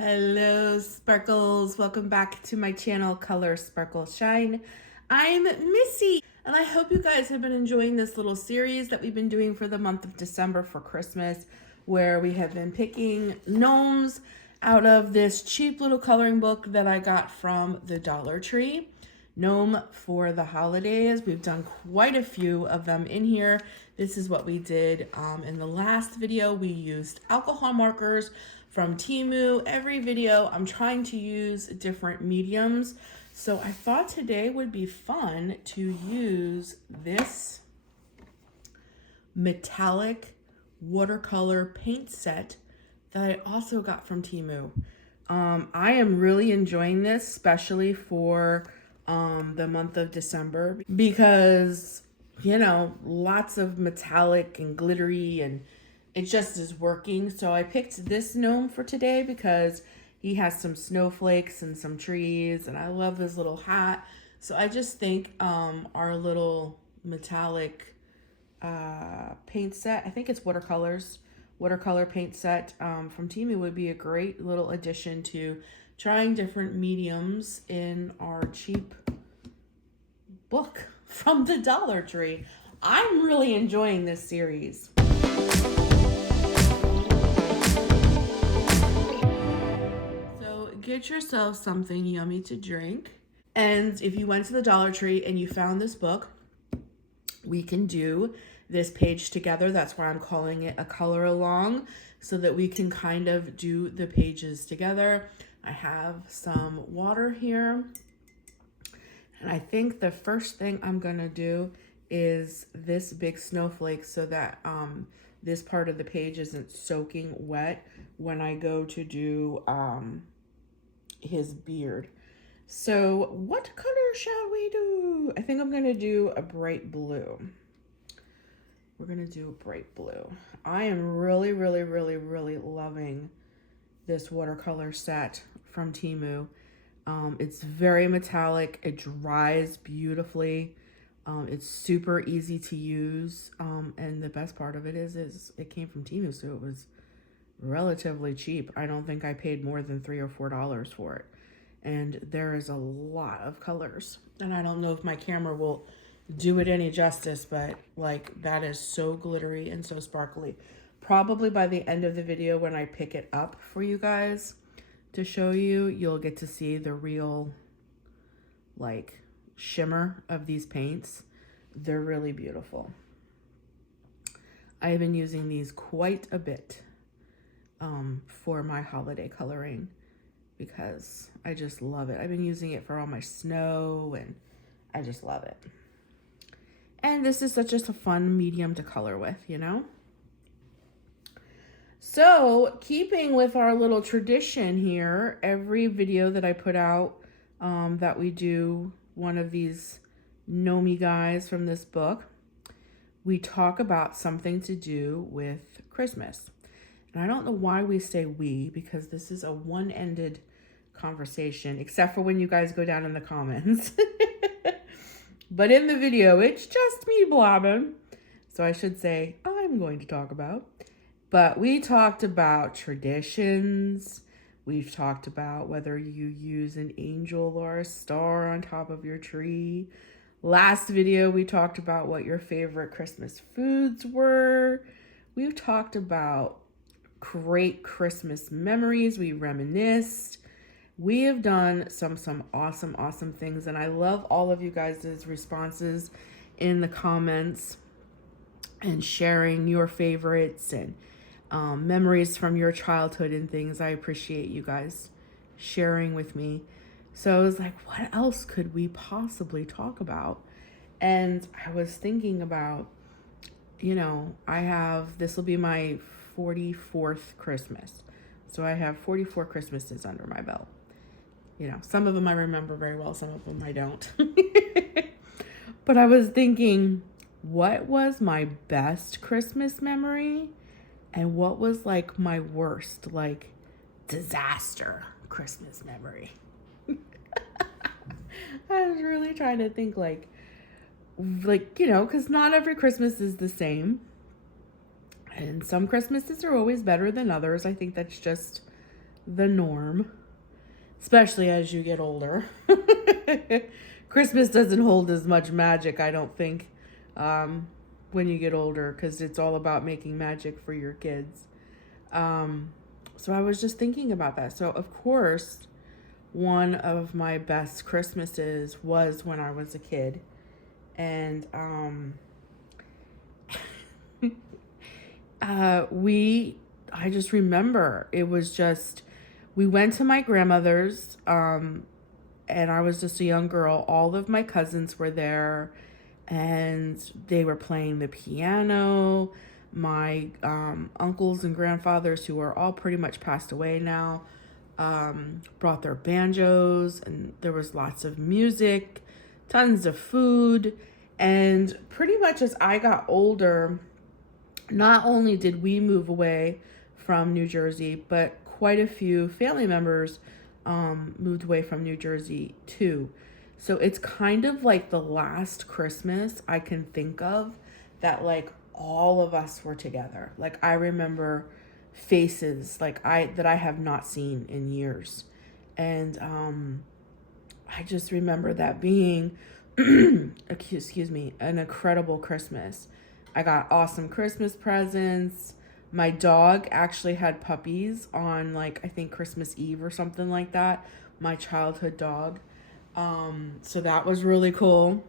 Hello, Sparkles. Welcome back to my channel, Color Sparkle Shine. I'm Missy, and I hope you guys have been enjoying this little series that we've been doing for the month of December for Christmas, where we have been picking gnomes out of this cheap little coloring book that I got from the Dollar Tree. Gnome for the holidays. We've done quite a few of them in here. This is what we did in the last video. We used alcohol markers from Temu. Every video I'm trying to use different mediums. So I thought today would be fun to use this metallic watercolor paint set that I also got from Temu. I am really enjoying this, especially for the month of December, because lots of metallic and glittery, and it just is working. So I picked this gnome for today because he has some snowflakes and some trees, and I love this little hat. So I just think our little metallic paint set, I think it's watercolor paint set from Temu, would be a great little addition to trying different mediums in our cheap book from the Dollar Tree. I'm really enjoying this series. So get yourself something yummy to drink. And if you went to the Dollar Tree and you found this book, we can do this page together. That's why I'm calling it a color along, so that we can kind of do the pages together. I have some water here, and I think the first thing I'm gonna do is this big snowflake, so that this part of the page isn't soaking wet when I go to do his beard. So what color shall we do? I think I'm gonna do a bright blue. We're gonna do a bright blue. I am really loving this watercolor set from Temu. It's very metallic. It dries beautifully. It's super easy to use. And the best part of it is it came from Temu, so it was relatively cheap. I don't think I paid more than $3 or $4 for it. And there is a lot of colors. And I don't know if my camera will do it any justice, but like, that is so glittery and so sparkly. Probably by the end of the video, when I pick it up for you guys to show you, you'll get to see the real like shimmer of these paints. They're really beautiful. I have been using these quite a bit for my holiday coloring because I just love it. I've been using it for all my snow, and I just love it. And this is just a fun medium to color with, So keeping with our little tradition here, every video that I put out that we do one of these Nomi guys from this book, we talk about something to do with Christmas. And I don't know why we say we, because this is a one-ended conversation, except for when you guys go down in the comments. But in the video, it's just me blabbing. So I should say I'm going to talk about. But we talked about traditions. We've talked about whether you use an angel or a star on top of your tree. Last video, we talked about what your favorite Christmas foods were. We've talked about great Christmas memories. We reminisced. We have done some awesome things, and I love all of you guys' responses in the comments and sharing your favorites and memories from your childhood and things. I appreciate you guys sharing with me. So I was like, what else could we possibly talk about? And I was thinking about, this will be my 44th Christmas. So I have 44 Christmases under my belt. Some of them I remember very well, some of them I don't. But I was thinking, what was my best Christmas memory? And what was like my worst, like, disaster Christmas memory? I was really trying to think because not every Christmas is the same. And some Christmases are always better than others. I think that's just the norm, especially as you get older. Christmas doesn't hold as much magic, I don't think, when you get older, because it's all about making magic for your kids. So I was just thinking about that. So, of course, one of my best Christmases was when I was a kid. And I just remember it was just, we went to my grandmother's, and I was just a young girl. All of my cousins were there, and they were playing the piano. My uncles and grandfathers, who are all pretty much passed away now, brought their banjos, and there was lots of music, tons of food. And pretty much as I got older, not only did we move away from New Jersey, but quite a few family members moved away from New Jersey too. So it's kind of like the last Christmas I can think of that like all of us were together. Like I remember faces like that I have not seen in years. And I just remember that being excuse me, an incredible Christmas. I got awesome Christmas presents. My dog actually had puppies on like I think Christmas Eve or something like that. My childhood dog. So that was really cool.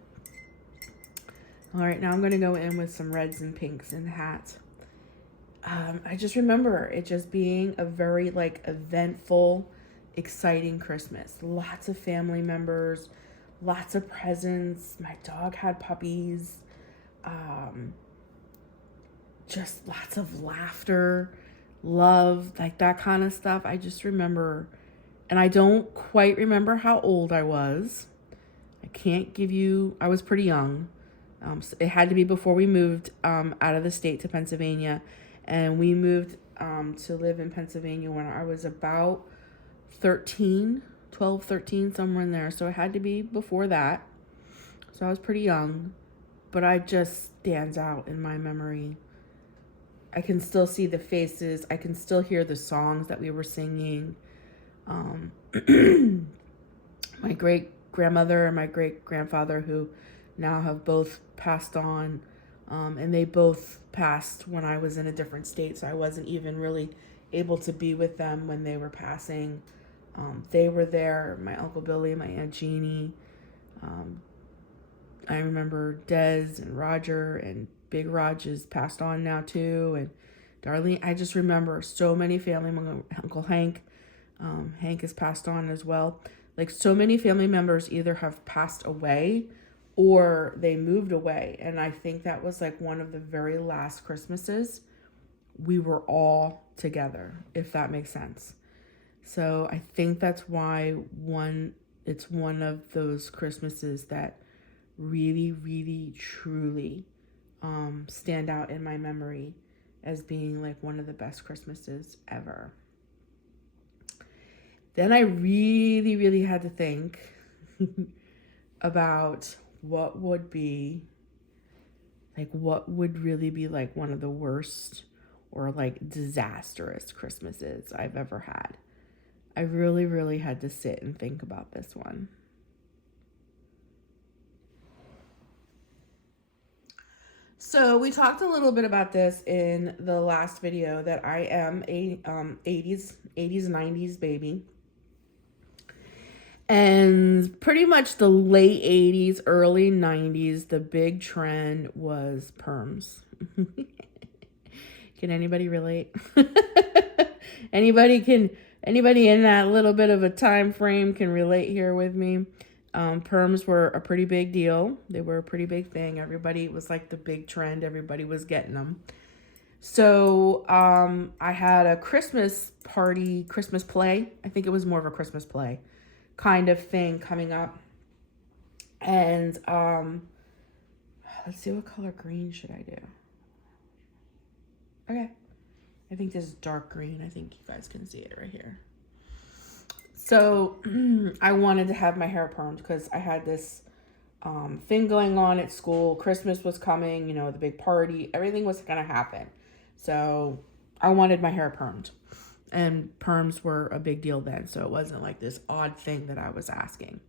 All right, now I'm gonna go in with some reds and pinks in the hat. I just remember it just being a very like eventful, exciting Christmas. Lots of family members, lots of presents. My dog had puppies. Just lots of laughter, love, like that kind of stuff. I just remember, and I don't quite remember how old I was. I can't give you, I was pretty young. So it had to be before we moved out of the state to Pennsylvania. And we moved to live in Pennsylvania when I was about 13, 12, 13, somewhere in there. So it had to be before that. So I was pretty young, but it just stands out in my memory. I can still see the faces. I can still hear the songs that we were singing. My great grandmother and my great grandfather, who now have both passed on, and they both passed when I was in a different state, so I wasn't even really able to be with them when they were passing. They were there, my Uncle Billy, my Aunt Jeannie. I remember Des and Roger, and Big Raj is passed on now too, and Darlene. I just remember so many family members. Uncle Hank, Hank has passed on as well. Like so many family members either have passed away or they moved away. And I think that was like one of the very last Christmases we were all together, if that makes sense. So I think that's why it's one of those Christmases that really, really, truly stand out in my memory as being like one of the best Christmases ever. Then I really, really had to think about what would really be like one of the worst or like disastrous Christmases I've ever had. I really, really had to sit and think about this one. So we talked a little bit about this in the last video, that I am a 80s, 90s baby. And pretty much the late 80s, early 90s, the big trend was perms. Can anybody relate? Anybody in that little bit of a time frame can relate here with me? Perms were a pretty big deal. They were a pretty big thing. Everybody, it was like the big trend. Everybody was getting them. So I had a Christmas party, Christmas play. I think it was more of a Christmas play kind of thing coming up. And let's see, what color green should I do? Okay. I think this is dark green. I think you guys can see it right here. So I wanted to have my hair permed because I had this thing going on at school. Christmas was coming, you know, the big party. Everything was going to happen. So I wanted my hair permed. And perms were a big deal then, so it wasn't like this odd thing that I was asking.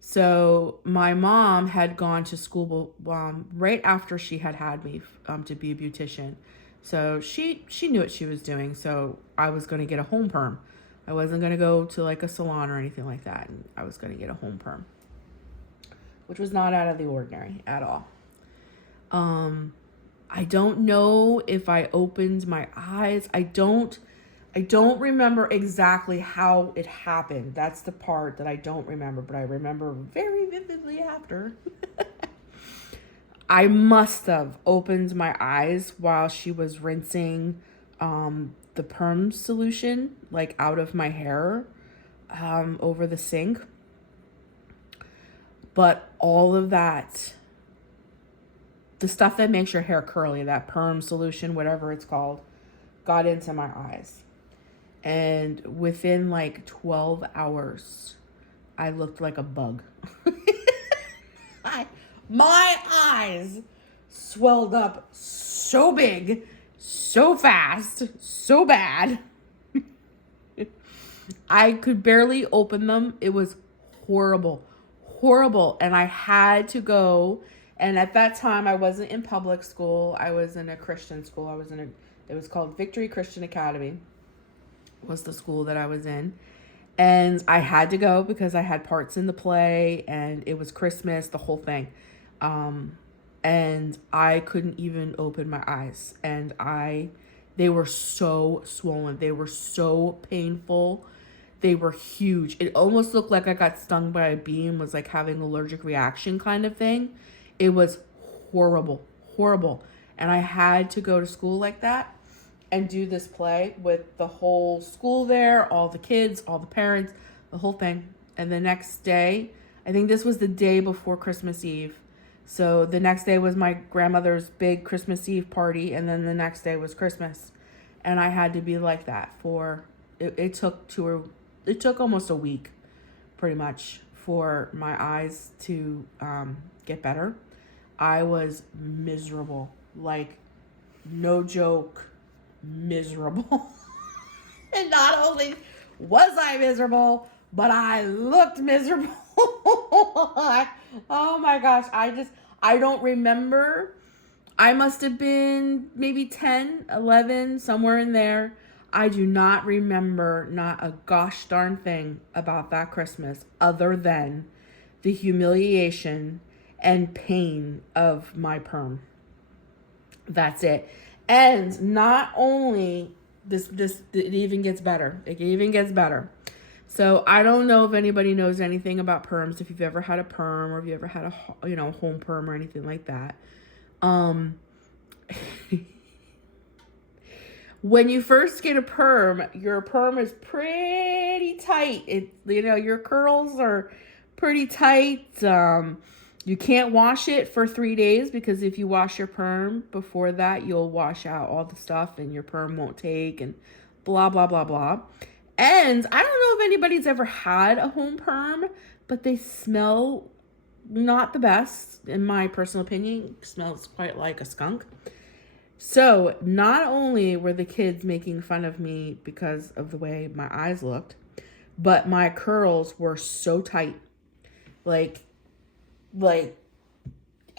So my mom had gone to school right after she had me to be a beautician. So she knew what she was doing. So I was going to get a home perm. I wasn't going to go to like a salon or anything like that. And I was going to get a home perm, which was not out of the ordinary at all. I don't know if I opened my eyes. I don't remember exactly how it happened. That's the part that I don't remember, but I remember very vividly after. I must have opened my eyes while she was rinsing the perm solution like out of my hair over the sink. But all of that, the stuff that makes your hair curly, that perm solution, whatever it's called, got into my eyes. And within like 12 hours, I looked like a bug. My eyes swelled up so big, so fast, so bad. I could barely open them. It was horrible, horrible. And I had to go. And at that time, I wasn't in public school. I was in a Christian school. It was called Victory Christian Academy, was the school that I was in. And I had to go because I had parts in the play and it was Christmas, the whole thing. And I couldn't even open my eyes. And they were so swollen. They were so painful. They were huge. It almost looked like I got stung by a bee and was like having an allergic reaction kind of thing. It was horrible, horrible. And I had to go to school like that and do this play with the whole school there, all the kids, all the parents, the whole thing. And the next day, I think this was the day before Christmas Eve. So the next day was my grandmother's big Christmas Eve party, and then the next day was Christmas. And I had to be like that for, it took almost a week, pretty much, for my eyes to get better. I was miserable, like, no joke, miserable. And not only was I miserable, but I looked miserable. Oh my gosh, I don't remember. I must have been maybe 10, 11, somewhere in there. I do not remember not a gosh darn thing about that Christmas other than the humiliation and pain of my perm. That's it. And not only this, it even gets better. It even gets better. So I don't know if anybody knows anything about perms, if you've ever had a perm or if you ever had a home perm or anything like that. When you first get a perm, your perm is pretty tight. Your curls are pretty tight. You can't wash it for 3 days because if you wash your perm before that, you'll wash out all the stuff and your perm won't take and blah, blah, blah, blah. And I don't know if anybody's ever had a home perm, but they smell not the best, in my personal opinion. It smells quite like a skunk. So not only were the kids making fun of me because of the way my eyes looked, but my curls were so tight. Like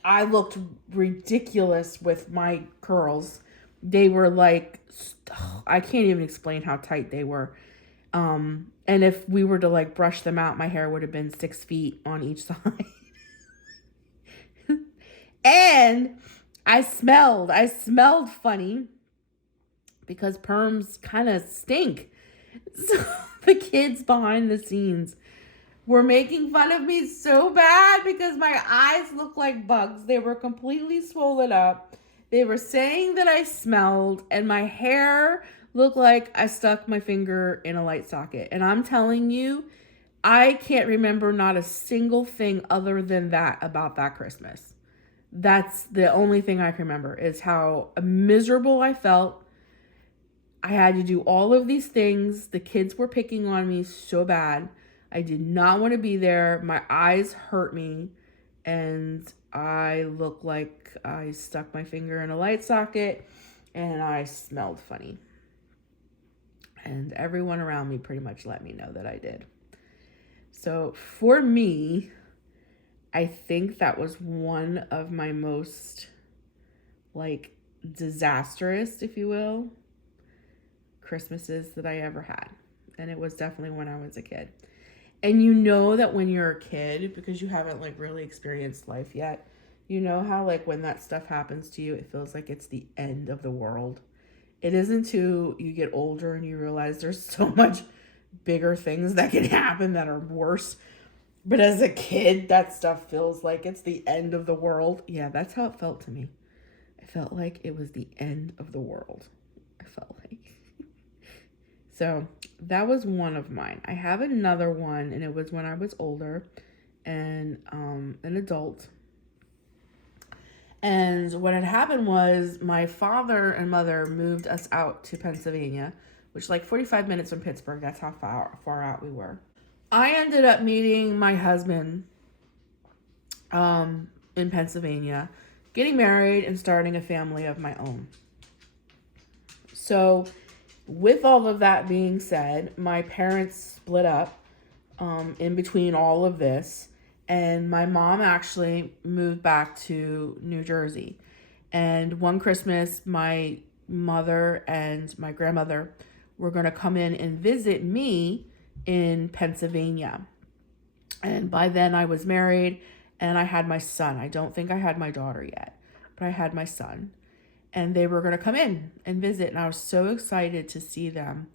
I looked ridiculous with my curls. They were like, I can't even explain how tight they were. And if we were to like brush them out, my hair would have been 6 feet on each side. And I smelled funny because perms kind of stink. So the kids behind the scenes were making fun of me so bad because my eyes looked like bugs. They were completely swollen up. They were saying that I smelled, and my hair looked like I stuck my finger in a light socket. And I'm telling you, I can't remember not a single thing other than that about that Christmas. That's the only thing I can remember, is how miserable I felt. I had to do all of these things. The kids were picking on me so bad. I did not want to be there. My eyes hurt me. And I looked like I stuck my finger in a light socket. And I smelled funny. And everyone around me pretty much let me know that I did. So for me, I think that was one of my most like disastrous, if you will, Christmases that I ever had. And it was definitely when I was a kid. And you know that when you're a kid, because you haven't like really experienced life yet, you know how like when that stuff happens to you, it feels like it's the end of the world. It isn't until you get older and you realize there's so much bigger things that can happen that are worse. But as a kid, that stuff feels like it's the end of the world. Yeah, that's how it felt to me. I felt like it was the end of the world. I felt like. So that was one of mine. I have another one, and it was when I was older and an adult. And what had happened was my father and mother moved us out to Pennsylvania, which is like 45 minutes from Pittsburgh. That's how far out we were. I ended up meeting my husband in Pennsylvania, getting married and starting a family of my own. So with all of that being said, my parents split up in between all of this. And my mom actually moved back to New Jersey. And one Christmas, my mother and my grandmother were going to come in and visit me in Pennsylvania. And by then I was married and I had my son. I don't think I had my daughter yet, but I had my son. And they were going to come in and visit. And I was so excited to see them.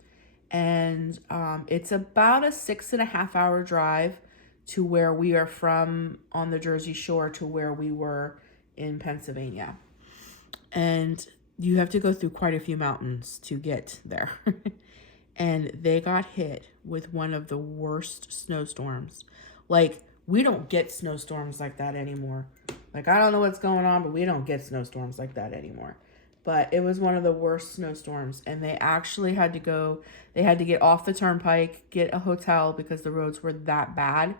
And it's about a 6.5 hour drive to where we are from on the Jersey Shore to where we were in Pennsylvania. And you have to go through quite a few mountains to get there. And they got hit with one of the worst snowstorms. Like, we don't get snowstorms like that anymore. Like, I don't know what's going on, but we don't get snowstorms like that anymore. But it was one of the worst snowstorms. And they actually had to get off the turnpike, get a hotel because the roads were that bad.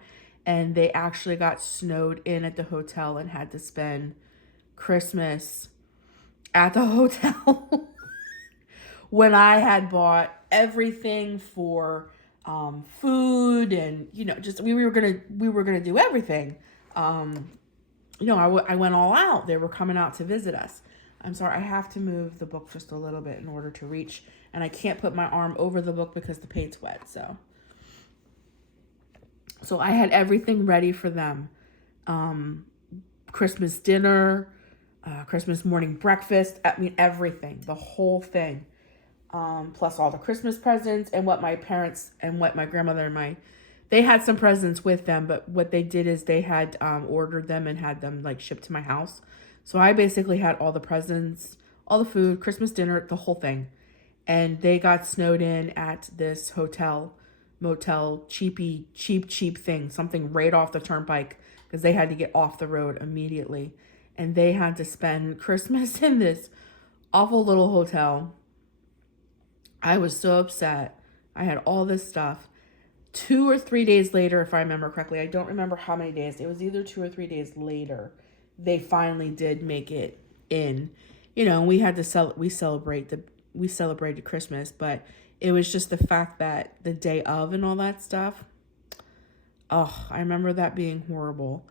And they actually got snowed in at the hotel and had to spend Christmas at the hotel when I had bought everything for food and, you know, just we were gonna do everything. You know, I went all out. They were coming out to visit us. I'm sorry, I have to move the book just a little bit in order to reach, and I can't put my arm over the book because the paint's wet. So I had everything ready for them. Christmas dinner, Christmas morning breakfast. I mean, everything, the whole thing. Plus all the Christmas presents and what my parents and what my grandmother and they had some presents with them, but what they did is they had ordered them and had them like shipped to my house. So I basically had all the presents, all the food, Christmas dinner, the whole thing. And they got snowed in at this motel, cheap thing, something right off the turnpike because they had to get off the road immediately. And they had to spend Christmas in this awful little hotel. I was so upset. I had all this stuff. 2 or 3 days later, if I remember correctly, I don't remember how many days. It was either 2 or 3 days later. They finally did make it in. You know, we had to we celebrated Christmas, but it was just the fact that the day of and all that stuff. Oh, I remember that being horrible.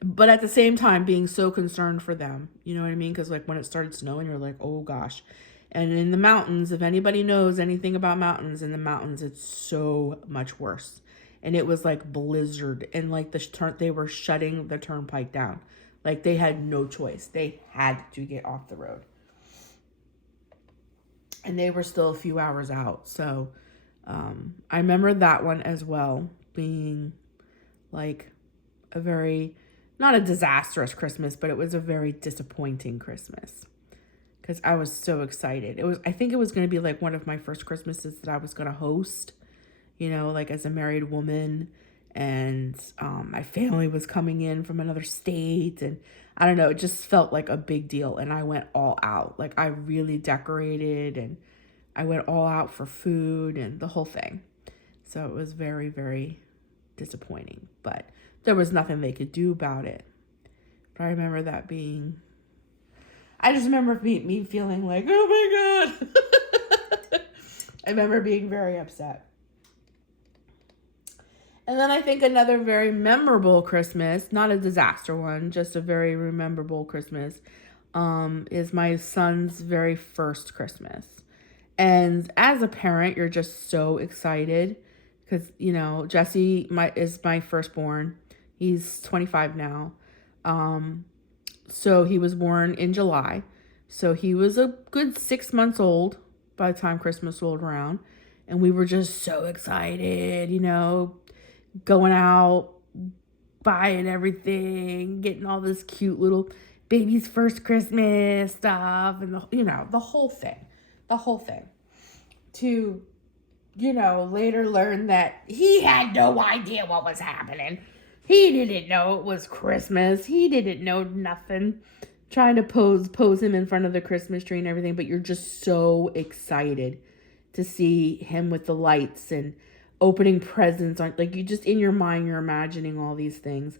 But at the same time, being so concerned for them. You know what I mean? Because like when it started snowing, you're like, oh gosh. And in the mountains, if anybody knows anything about mountains, in the mountains, it's so much worse. And it was like blizzard. And like they were shutting the turnpike down. Like they had no choice. They had to get off the road. And they were still a few hours out. So I remember that one as well being like a very, not a disastrous Christmas, but it was a very disappointing Christmas. Because I was so excited. I think it was going to be like one of my first Christmases that I was going to host, you know, like as a married woman. And my family was coming in from another state. And I don't know, it just felt like a big deal. And I went all out. Like I really decorated and I went all out for food and the whole thing. So it was very, very disappointing. But there was nothing they could do about it. But I remember that being... I just remember me feeling like, oh my God. I remember being very upset. And then I think another very memorable Christmas, not a disaster one, just a very rememberable Christmas, is my son's very first Christmas. And as a parent, you're just so excited because, Jesse is my firstborn. He's 25 now. So he was born in July. So he was a good 6 months old by the time Christmas rolled around. And we were just so excited, going out, buying everything, getting all this cute little baby's first Christmas stuff, and the whole thing. To, later learn that he had no idea what was happening. He didn't know it was Christmas. He didn't know nothing. Trying to pose him in front of the Christmas tree and everything, but you're just so excited to see him with the lights and opening presents. Like, you just, in your mind, you're imagining all these things.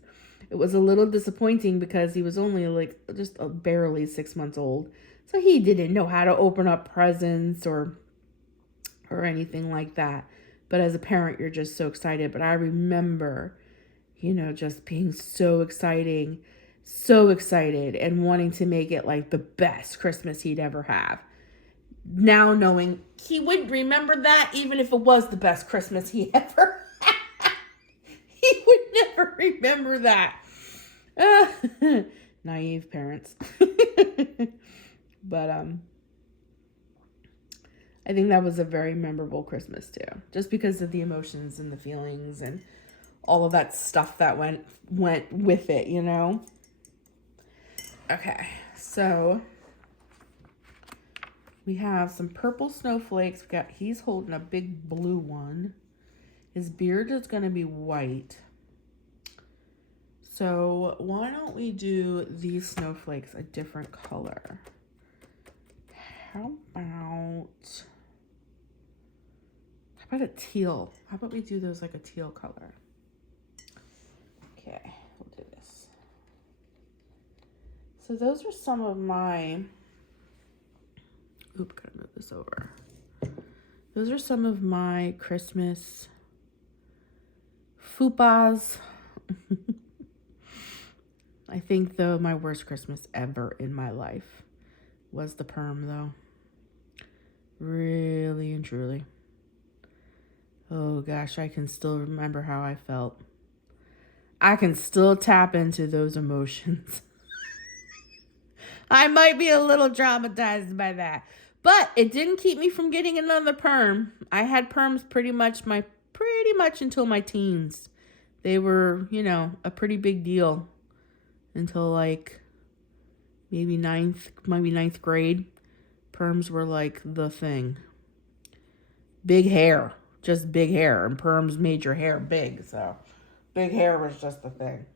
It was a little disappointing because he was only like just barely 6 months old. So he didn't know how to open up presents or anything like that. But as a parent, you're just so excited. But I remember, just being so excited and wanting to make it like the best Christmas he'd ever have. Now knowing he wouldn't remember that even if it was the best Christmas he ever had. He would never remember that. Naive parents. But I think that was a very memorable Christmas too. Just because of the emotions and the feelings and all of that stuff that went with it, Okay, so we have some purple snowflakes. He's holding a big blue one. His beard is going to be white. So why don't we do these snowflakes a different color? How about a teal? How about we do those like a teal color? Okay, we'll do this. So those are some of my, gotta move this over. Those are some of my Christmas fupas. I think my worst Christmas ever in my life was the perm though. Really and truly. Oh gosh, I can still remember how I felt. I can still tap into those emotions. I might be a little traumatized by that. But it didn't keep me from getting another perm. I had perms pretty much until my teens. They were, a pretty big deal until like maybe ninth grade. Perms were like the thing. Big hair. Just big hair. And perms made your hair big. So big hair was just the thing.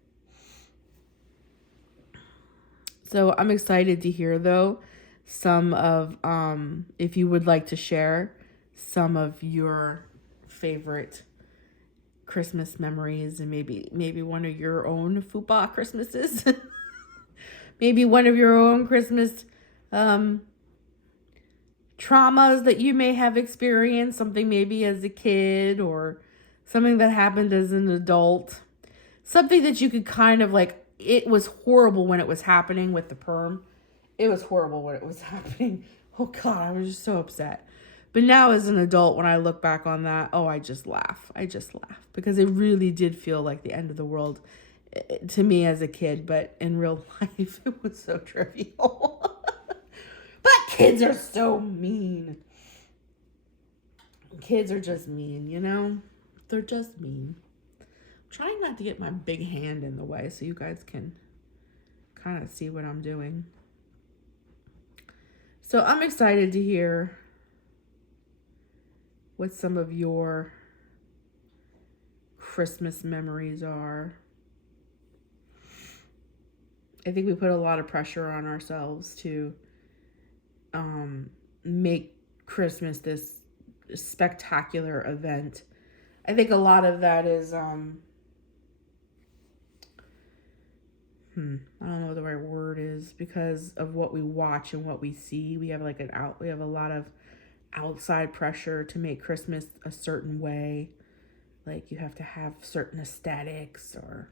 So I'm excited to hear, though, some of, if you would like to share some of your favorite Christmas memories and maybe one of your own fupa Christmases. Maybe one of your own Christmas traumas that you may have experienced, something maybe as a kid or something that happened as an adult. Something that you could kind of like, it was horrible when it was happening with the perm. It was horrible when it was happening. Oh God, I was just so upset. But now as an adult, when I look back on that, I just laugh. Because it really did feel like the end of the world to me as a kid. But in real life, it was so trivial. But kids are so mean. Kids are just mean, They're just mean. Trying not to get my big hand in the way so you guys can kind of see what I'm doing. So I'm excited to hear what some of your Christmas memories are. I think we put a lot of pressure on ourselves to make Christmas this spectacular event. I think a lot of that is I don't know what the right word is, because of what we watch and what we see. We have a lot of outside pressure to make Christmas a certain way. Like you have to have certain aesthetics, or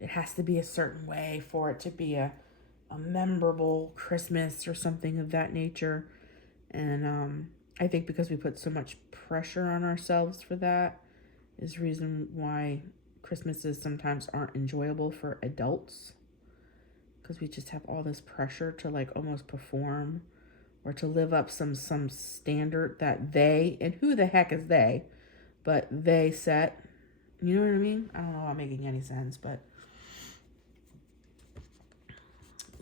it has to be a certain way for it to be a memorable Christmas or something of that nature. And I think because we put so much pressure on ourselves for that is reason why Christmases sometimes aren't enjoyable for adults, because we just have all this pressure to like almost perform or to live up some standard that they, and who the heck is they, but they set. You know what I mean? I don't know if I'm making any sense, but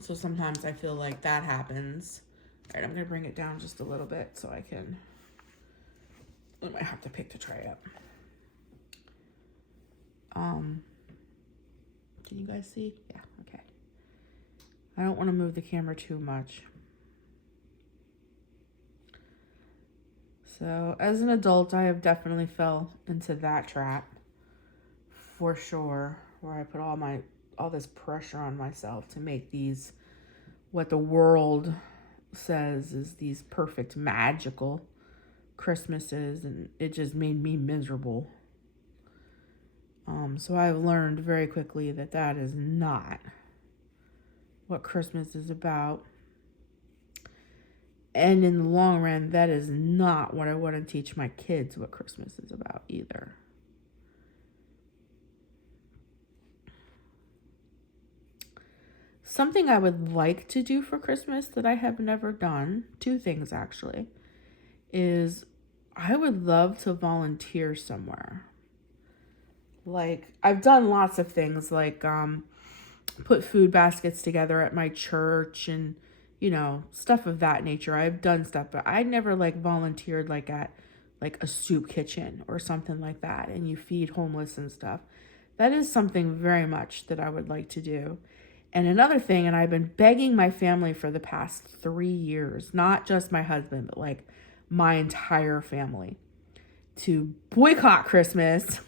so sometimes I feel like that happens. All right, I'm gonna bring it down just a little bit so I might have to pick the tray up. Can you guys see? Yeah, okay. I don't want to move the camera too much. So as an adult, I have definitely fell into that trap for sure, where I put all this pressure on myself to make these, what the world says is these perfect magical Christmases, and it just made me miserable. So I've learned very quickly that that is not what Christmas is about. And in the long run, that is not what I want to teach my kids what Christmas is about either. Something I would like to do for Christmas that I have never done, two things actually, is I would love to volunteer somewhere. Like, I've done lots of things, like put food baskets together at my church and, you know, stuff of that nature. I've done stuff, but I never like volunteered like at like a soup kitchen or something like that, and you feed homeless and stuff. That is something very much that I would like to do. And another thing, and I've been begging my family for the past 3 years, not just my husband, but like my entire family, to boycott Christmas.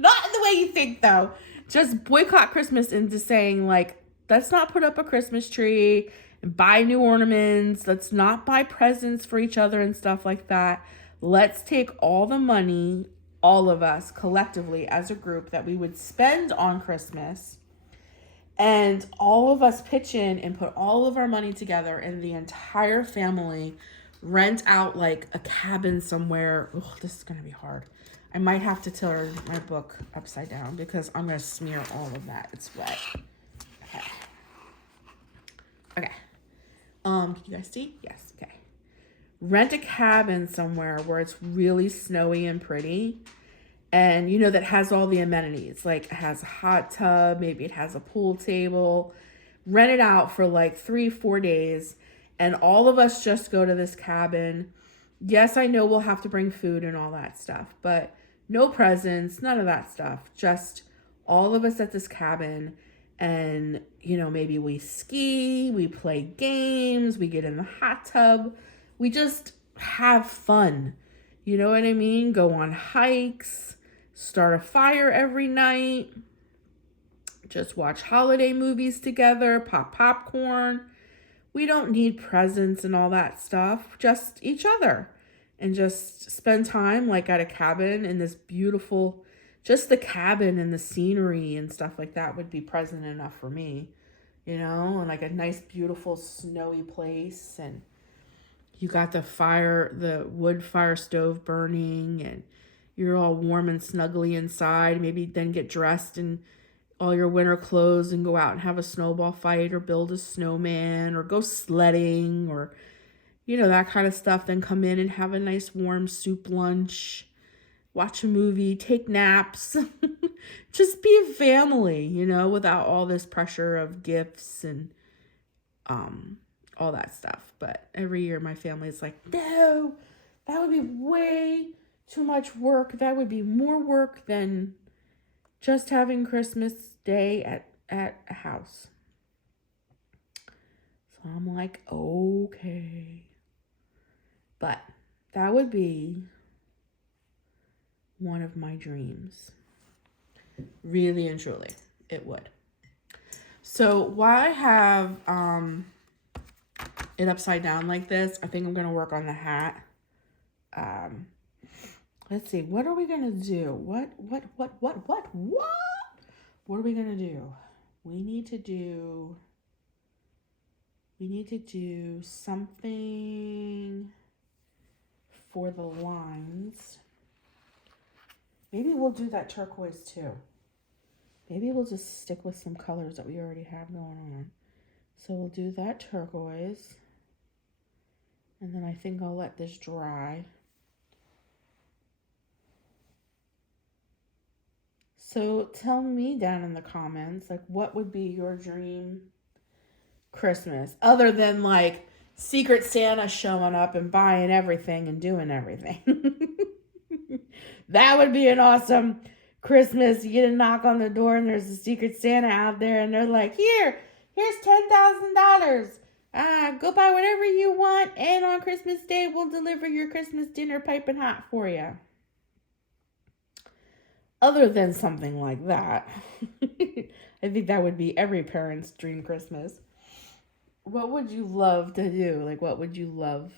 Not in the way you think, though. Just boycott Christmas into saying, like, let's not put up a Christmas tree and buy new ornaments. Let's not buy presents for each other and stuff like that. Let's take all the money, all of us collectively as a group, that we would spend on Christmas, and all of us pitch in and put all of our money together, and the entire family rent out like a cabin somewhere. Oh, this is going to be hard. I might have to turn my book upside down because I'm going to smear all of that. It's wet. Okay. Can you guys see? Yes. Okay. Rent a cabin somewhere where it's really snowy and pretty, and you know, that has all the amenities. Like, it has a hot tub, maybe it has a pool table. Rent it out for like 3-4 days, and all of us just go to this cabin. Yes, I know we'll have to bring food and all that stuff, but no presents, none of that stuff. Just all of us at this cabin, and, you know, maybe we ski, we play games, we get in the hot tub. We just have fun. You know what I mean? Go on hikes, start a fire every night, just watch holiday movies together, pop popcorn. We don't need presents and all that stuff, just each other. And just spend time like at a cabin in this beautiful, just the cabin and the scenery and stuff like that would be present enough for me, you know, and like a nice, beautiful, snowy place. And you got the wood fire stove burning, and you're all warm and snuggly inside. Maybe then get dressed in all your winter clothes and go out and have a snowball fight or build a snowman or go sledding or, you know, that kind of stuff. Then come in and have a nice warm soup lunch, watch a movie, take naps, just be a family, you know, without all this pressure of gifts and all that stuff. But every year my family is like, no, that would be way too much work. That would be more work than just having Christmas Day at a house. So I'm like, okay. But that would be one of my dreams. Really and truly, it would. So while I have it upside down like this. I think I'm going to work on the hat. Let's see. What are we going to do? What are we going to do? We need to do something for the lines. Maybe we'll do that turquoise too. Maybe we'll just stick with some colors that we already have going on. So we'll do that turquoise. And then I think I'll let this dry. So tell me down in the comments, like, what would be your dream Christmas? Other than, like, Secret Santa showing up and buying everything and doing everything. That would be an awesome Christmas. You get a knock on the door and there's a Secret Santa out there and they're like, here's $10,000. Go buy whatever you want, and on Christmas Day we'll deliver your Christmas dinner piping hot for you. Other than something like that, I think that would be every parent's dream Christmas. What would you love to do? Like, what would you love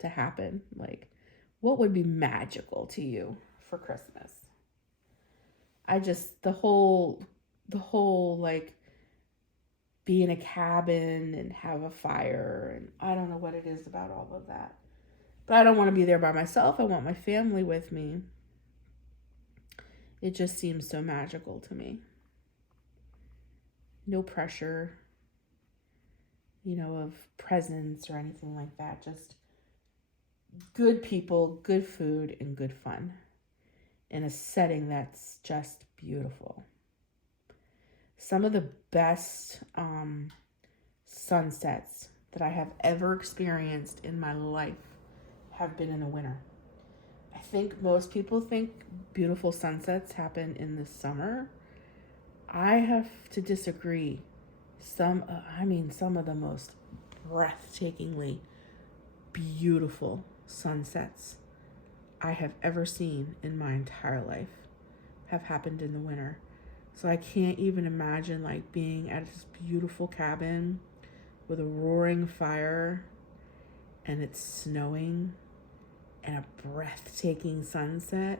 to happen? Like, what would be magical to you for Christmas? The whole like, be in a cabin and have a fire, and I don't know what it is about all of that. But I don't want to be there by myself. I want my family with me. It just seems so magical to me. No pressure, of presents or anything like that. Just good people, good food, and good fun in a setting that's just beautiful. Some of the best sunsets that I have ever experienced in my life have been in the winter. I think most people think beautiful sunsets happen in the summer. I have to disagree. Some of the most breathtakingly beautiful sunsets I have ever seen in my entire life have happened in the winter. So I can't even imagine, like, being at this beautiful cabin with a roaring fire and it's snowing and a breathtaking sunset.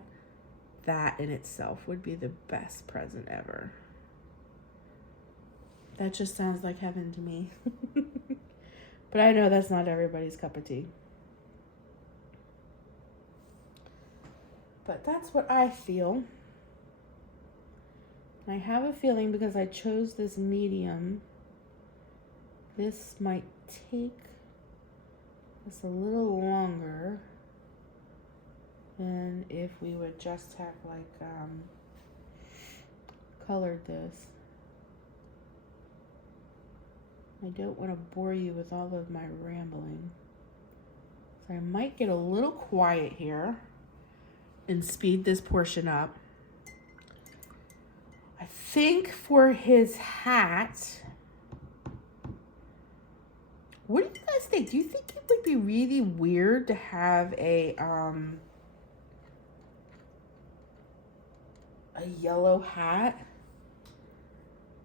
That in itself would be the best present ever. That just sounds like heaven to me. But I know that's not everybody's cup of tea. But that's what I feel. I have a feeling, because I chose this medium, this might take us a little longer than if we would just have, like, colored this. I don't want to bore you with all of my rambling. So I might get a little quiet here and speed this portion up. I think for his hat, what do you guys think? Do you think it would be really weird to have a yellow hat?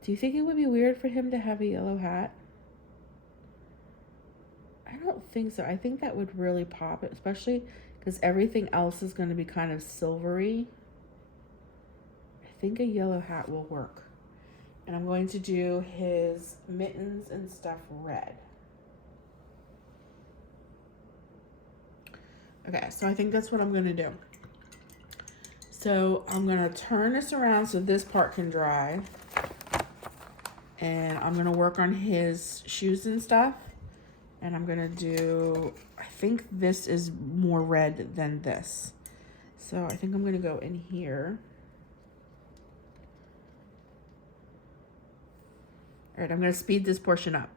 Do you think it would be weird for him to have a yellow hat? I don't think so. I think that would really pop it, especially because everything else is going to be kind of silvery. I think a yellow hat will work. And I'm going to do his mittens and stuff red. Okay, so I think that's what I'm going to do. So I'm going to turn this around so this part can dry. And I'm going to work on his shoes and stuff. And I'm going to do, I think this is more red than this. So I think I'm going to go in here. All right, I'm going to speed this portion up.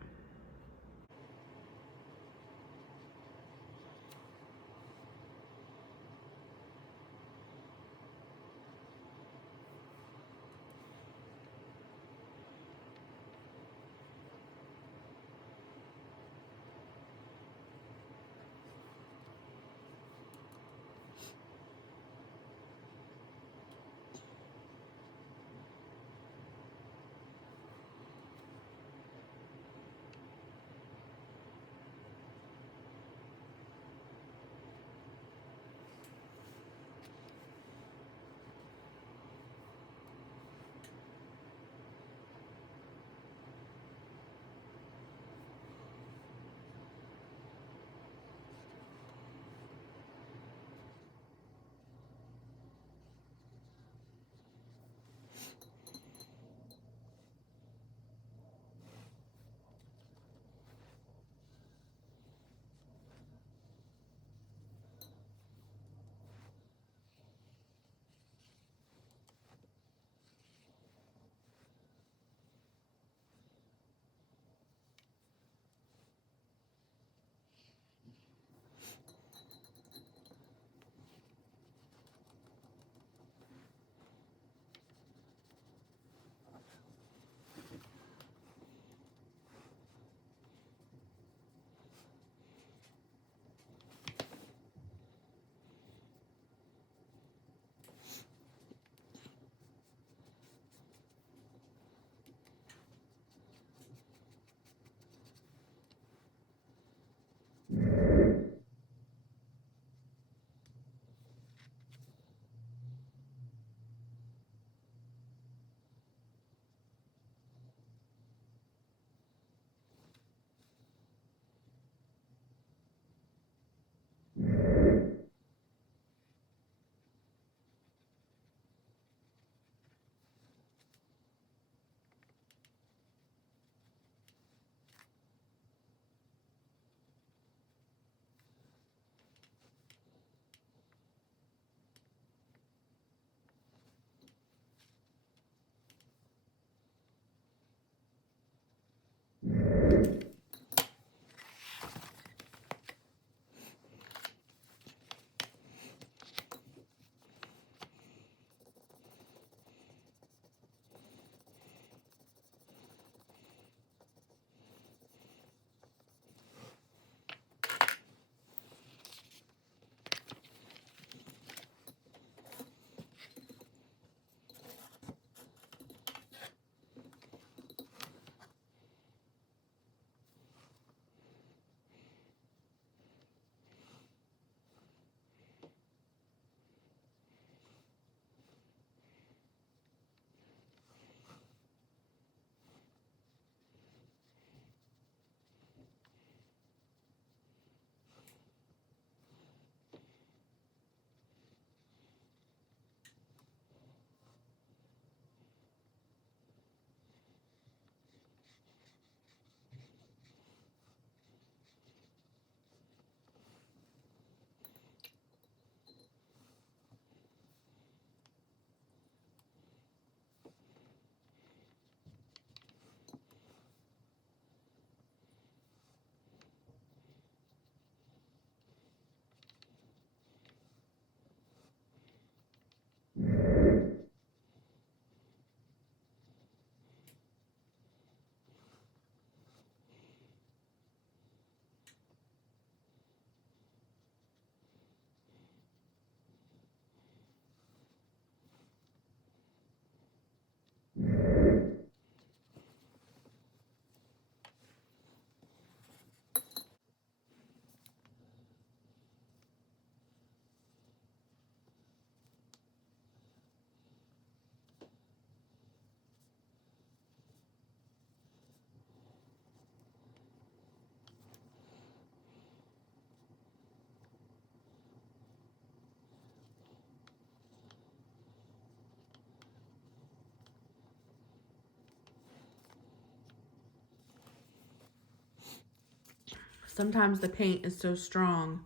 sometimes the paint is so strong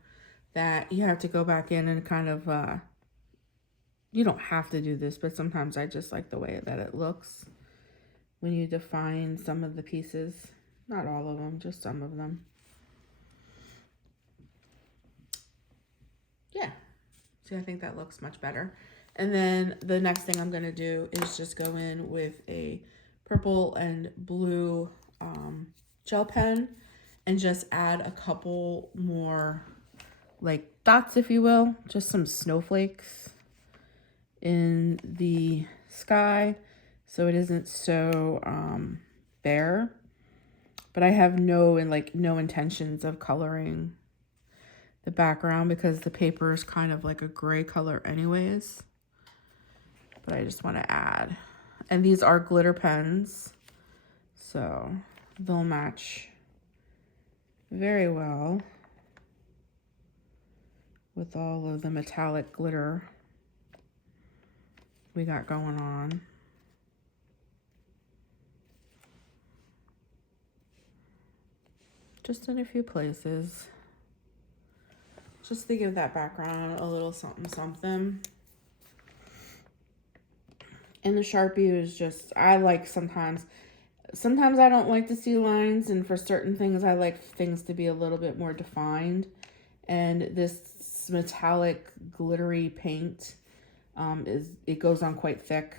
that you have to go back in and kind of, you don't have to do this, but sometimes I just like the way that it looks when you define some of the pieces. Not all of them, just some of them. Yeah, see, I think that looks much better. And then the next thing I'm gonna do is just go in with a purple and blue gel pen and just add a couple more like dots, if you will, just some snowflakes in the sky so it isn't so bare. But I have no intentions of coloring the background because the paper is kind of like a gray color anyways. But I just want to add. And these are glitter pens, so they'll match very well with all of the metallic glitter we got going on. Just in a few places, just to give that background a little something something. And the Sharpie is just, I like sometimes I don't like to see lines, and for certain things I like things to be a little bit more defined. And this metallic glittery paint it goes on quite thick,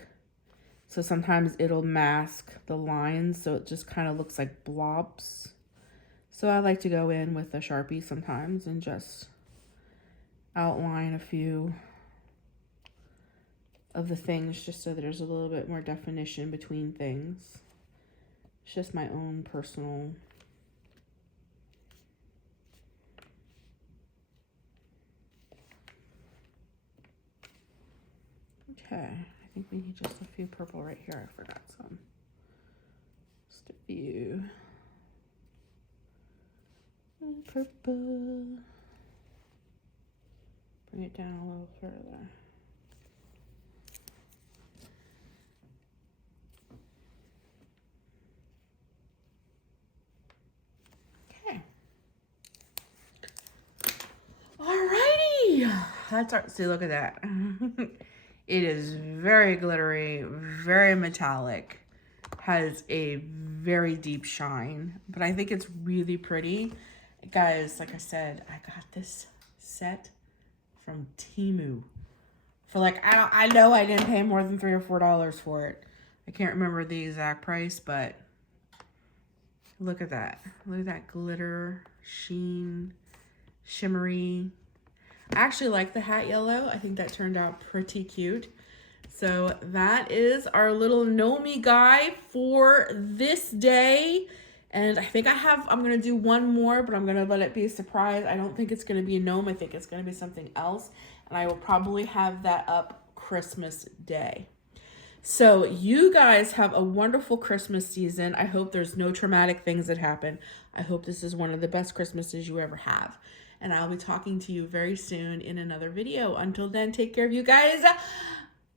so sometimes it'll mask the lines so it just kind of looks like blobs. So I like to go in with a Sharpie sometimes and just outline a few of the things just so that there's a little bit more definition between things. It's just my own personal okay. I think we need just a few purple right here. I forgot some. Just a few. Purple. Bring it down a little further. Okay. Alrighty. Let's start. See, look at that. It is very glittery, very metallic, has a very deep shine, but I think it's really pretty. Guys, like I said, I got this set from Temu for like, I know I didn't pay more than $3 or $4 for it. I can't remember the exact price, but look at that. Look at that glitter, sheen, shimmery. I actually like the hat yellow. I think that turned out pretty cute. So that is our little Nomi guy for this day. And I think I'm going to do one more, but I'm going to let it be a surprise. I don't think it's going to be a gnome. I think it's going to be something else. And I will probably have that up Christmas Day. So you guys have a wonderful Christmas season. I hope there's no traumatic things that happen. I hope this is one of the best Christmases you ever have. And I'll be talking to you very soon in another video. Until then, take care of you guys.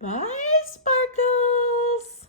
Bye, Sparkles.